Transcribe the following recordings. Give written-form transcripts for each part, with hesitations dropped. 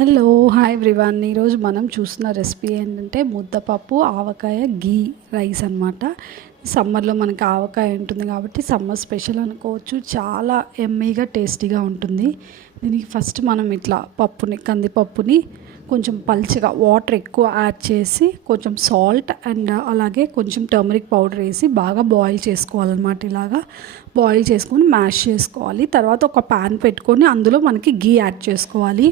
Hello hi everyone. ఈరోజు మనం చూస్తున్న రెసిపీ ఏంటంటే ముద్దపప్పు ఆవకాయ గీ రైస్ అనమాట. సమ్మర్లో మనకి ఆవకాయ ఉంటుంది కాబట్టి సమ్మర్ స్పెషల్ అనుకోవచ్చు. చాలా ఎమ్మీగా టేస్టీగా ఉంటుంది. దీనికి ఫస్ట్ మనం ఇట్లా కందిపప్పుని కొంచెం పల్చగా వాటర్ ఎక్కువ యాడ్ చేసి కొంచెం సాల్ట్ అండ్ అలాగే కొంచెం టర్మరిక్ పౌడర్ వేసి బాగా బాయిల్ చేసుకోవాలన్నమాట. ఇలాగా బాయిల్ చేసుకొని మ్యాష్ చేసుకోవాలి. తర్వాత ఒక ప్యాన్ పెట్టుకొని అందులో మనకి గీ యాడ్ చేసుకోవాలి.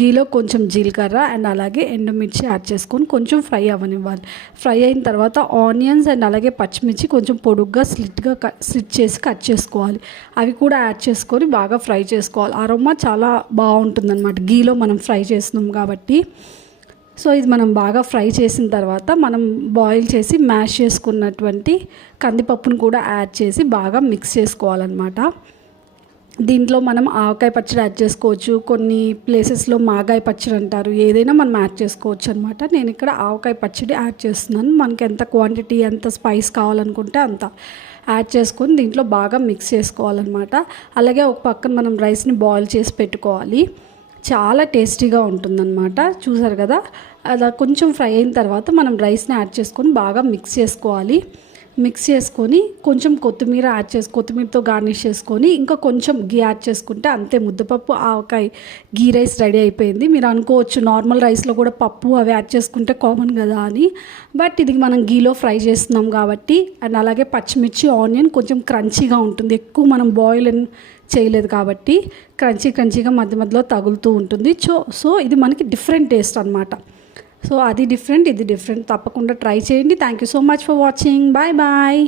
గీలో కొంచెం జీలకర్ర అండ్ అలాగే ఎండుమిర్చి యాడ్ చేసుకొని కొంచెం ఫ్రై అవ్వనివ్వాలి. ఫ్రై అయిన తర్వాత ఆనియన్స్ అండ్ అలాగే పచ్చిమిర్చి కొంచెం పొడుగ్గా స్లిట్ చేసి కట్ చేసుకోవాలి. అవి కూడా యాడ్ చేసుకొని బాగా ఫ్రై చేసుకోవాలి. అరోమా చాలా బాగుంటుంది అనమాట గీలో మనం ఫ్రై చేస్తున్నాం కాబట్టి. సో ఇది మనం బాగా ఫ్రై చేసిన తర్వాత మనం బాయిల్ చేసి మ్యాష్ చేసుకున్నటువంటి కందిపప్పును కూడా యాడ్ చేసి బాగా మిక్స్ చేసుకోవాలన్నమాట. దీంట్లో మనం ఆవకాయ పచ్చడి యాడ్ చేసుకోవచ్చు. కొన్ని ప్లేసెస్లో మాగాయ పచ్చడి అంటారు. ఏదైనా మనం యాడ్ చేసుకోవచ్చు అనమాట. నేను ఇక్కడ ఆవకాయ పచ్చడి యాడ్ చేస్తున్నాను. మనకి ఎంత క్వాంటిటీ ఎంత స్పైస్ కావాలనుకుంటే అంత యాడ్ చేసుకొని దీంట్లో బాగా మిక్స్ చేసుకోవాలన్నమాట. అలాగే ఒక పక్కన మనం రైస్ని బాయిల్ చేసి పెట్టుకోవాలి. చాలా టేస్టీగా ఉంటుందన్నమాట. చూసారు కదా, అలా కొంచెం ఫ్రై అయిన తర్వాత మనం రైస్ని యాడ్ చేసుకొని బాగా మిక్స్ చేసుకోవాలి. మిక్స్ చేసుకొని కొంచెం కొత్తిమీరతో గార్నిష్ చేసుకొని ఇంకా కొంచెం గీ యాడ్ చేసుకుంటే అంతే, ముద్దపప్పు ఆవకాయ గీ రైస్ రెడీ అయిపోయింది. మీరు అనుకోవచ్చు నార్మల్ రైస్లో కూడా పప్పు అవి యాడ్ చేసుకుంటే కామన్ కదా అని. బట్ ఇది మనం గీలో ఫ్రై చేస్తున్నాం కాబట్టి అండ్ అలాగే పచ్చిమిర్చి ఆనియన్ కొంచెం క్రంచీగా ఉంటుంది. ఎక్కువ మనం బాయిల్ చేయలేదు కాబట్టి క్రంచీగా మధ్య మధ్యలో తగులుతూ ఉంటుంది. సో ఇది మనకి డిఫరెంట్ టేస్ట్ అనమాట. సో అది డిఫరెంట్, ఇది డిఫరెంట్. తప్పకుండా ట్రై చేయండి. Thank you so much for watching. Bye bye.